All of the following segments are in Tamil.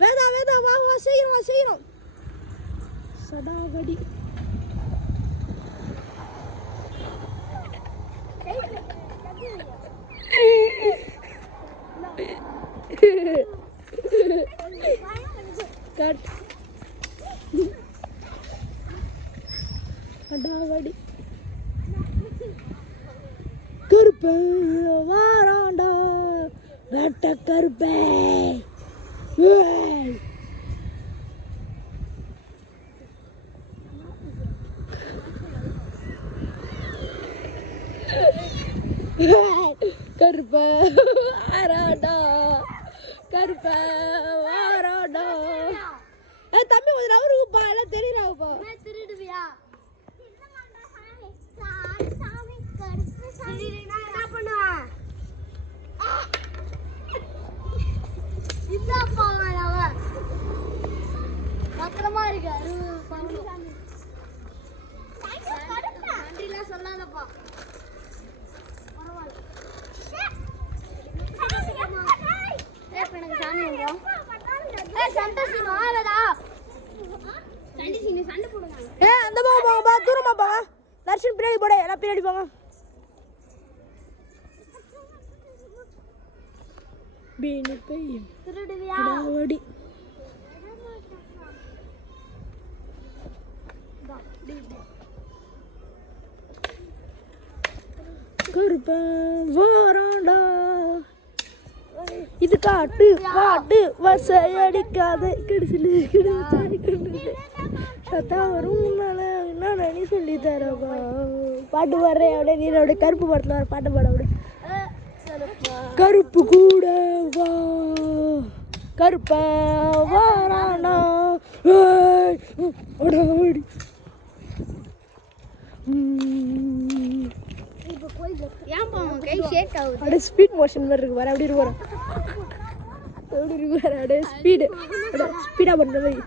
வேதா வேதா வா வா செய்யணும் செய்யணும். சடாவடி கட் சடாவடி கருப்பே வாராண்டா வேட்ட கருப்பே. கருப்ப வாராண்டா கருப்ப வாராண்டா. தம்பி கொஞ்சம் நவருப்பா, எல்லாம் தெரியுறாப்பா. திருடுவியா? என்ன பண்ணுவேன்? பத்திரமா இருக்கு. நன்றிலாம் சொல்லாதப்பா. எனக்கு சாமி சண்டை போடுங்க. அந்த போங்க தூரமா போங்க. தர்ஷன் பின்னாடி போட, எல்லாம் பின்னாடி போங்க. திருடுவியாடி கருப்ப வாராண்டா. இது காட்டு பாட்டு வசையடிக்காத கிடுசிலு சத்தா வரும் நீ சொல்லி தரவா. பாட்டு பாடுறேன் அப்படியே நீ அப்படியே கருப்பு படத்துல வர பாட்டு பாட அப்படியே. கருப்பு கூட வா கருப்ப வாராண்டா. அப்படியே ஸ்பீட் மோஷன் மாதிரி இருக்கு. வர அப்படி இருக்கு எப்படி இருக்கு வர அப்படியே ஸ்பீடு ஸ்பீடா பண்ற மாதிரி.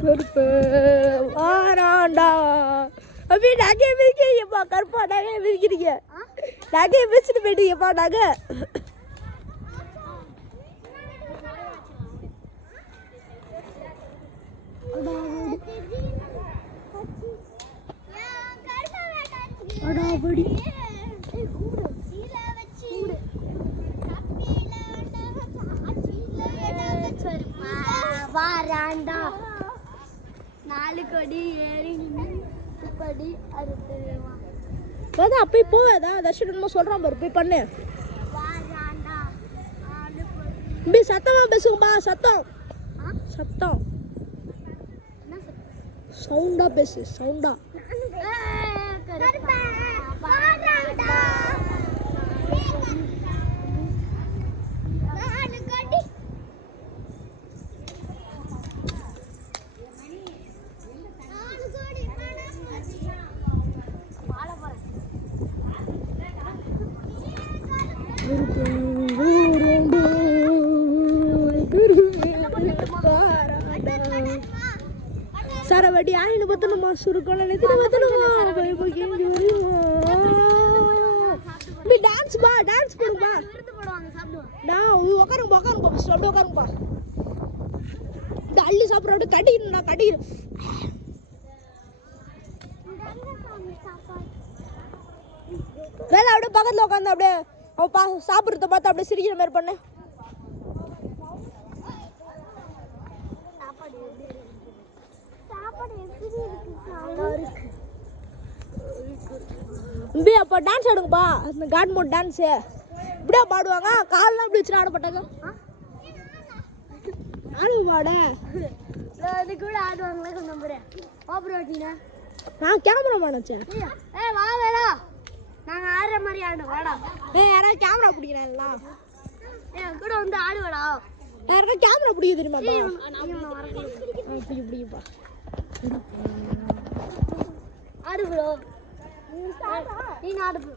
கருப்பு வாராண்டா. அப்படியே நகையை விரிக்கிறீங்கப்பா. கருப்பா நகையை விரிக்கிறீங்க. நகையை வச்சுட்டு போயிட்டீங்கப்பா. நகை அடாபடி வாராண்டா. 4 கொடி ஏறி கொடி அறுத்து வேதா போய் போவேதா. தர்ஷன் சொல்றான் பாரு, போய் பண்ணு. சத்தமா பேசுங்கப்பா. சத்தம் சத்தம் சவுண்டா பேசு. சவுண்டா சரவடி ஆயினு பத்தணுமா சுருக்கோல நெத்தின பத்தணுமா பைபோகி வருமா. நீ டான்ஸ் பா, டான்ஸ் போடுப்பா. நான் உட்காருங்க உட்காருங்க ஃபர்ஸ்ட் அப்படியே உட்காருங்கப்பா. இந்த அள்ளி சாப்பிட்ற கடிக்கணும். நான் கடிக்கிறேன். வேலை அப்படியே பக்கத்தில் உட்காந்து அப்படியே அவன் சாப்பிட்றத பார்த்து அப்படியே சிரிக்கிற மாதிரி பண்ணு. அப்போ டான்ஸ் ஆடுங்கப்பா. அந்த காட் மோட் டான்ஸு இப்படியா பாடுவாங்க. காலெலாம் இப்படி வச்சுட்டு ஆடப்பட்டாங்க. ஆடுவாட அது கூட ஆடுவாங்களே கொஞ்சம் பாப்புறீங்க. நான் கேமராமேன் வச்சேன். வா வேடா, நாங்கள் ஆடுற மாதிரி ஆடு வாடா. யாராவது கேமரா பிடிக்கிறாங்களா? கூட வந்து ஆடுவாடா. யாருக்கா கேமரா பிடிக்க தெரியுமா? பிடிப்பா ஆடு ப்ரோ. நீங்க ஆடு ப்ரோ.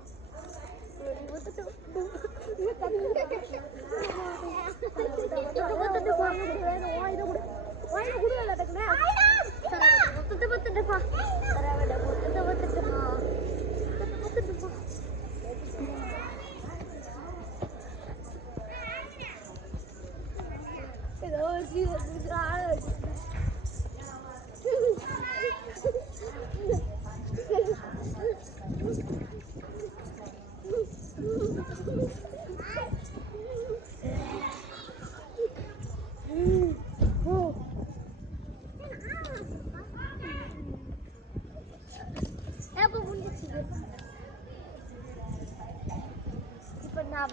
இப்போ நான்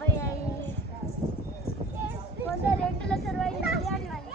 வந்து 2 லட்சம் ரூபாய்க்கு பிரியாணி வாங்கி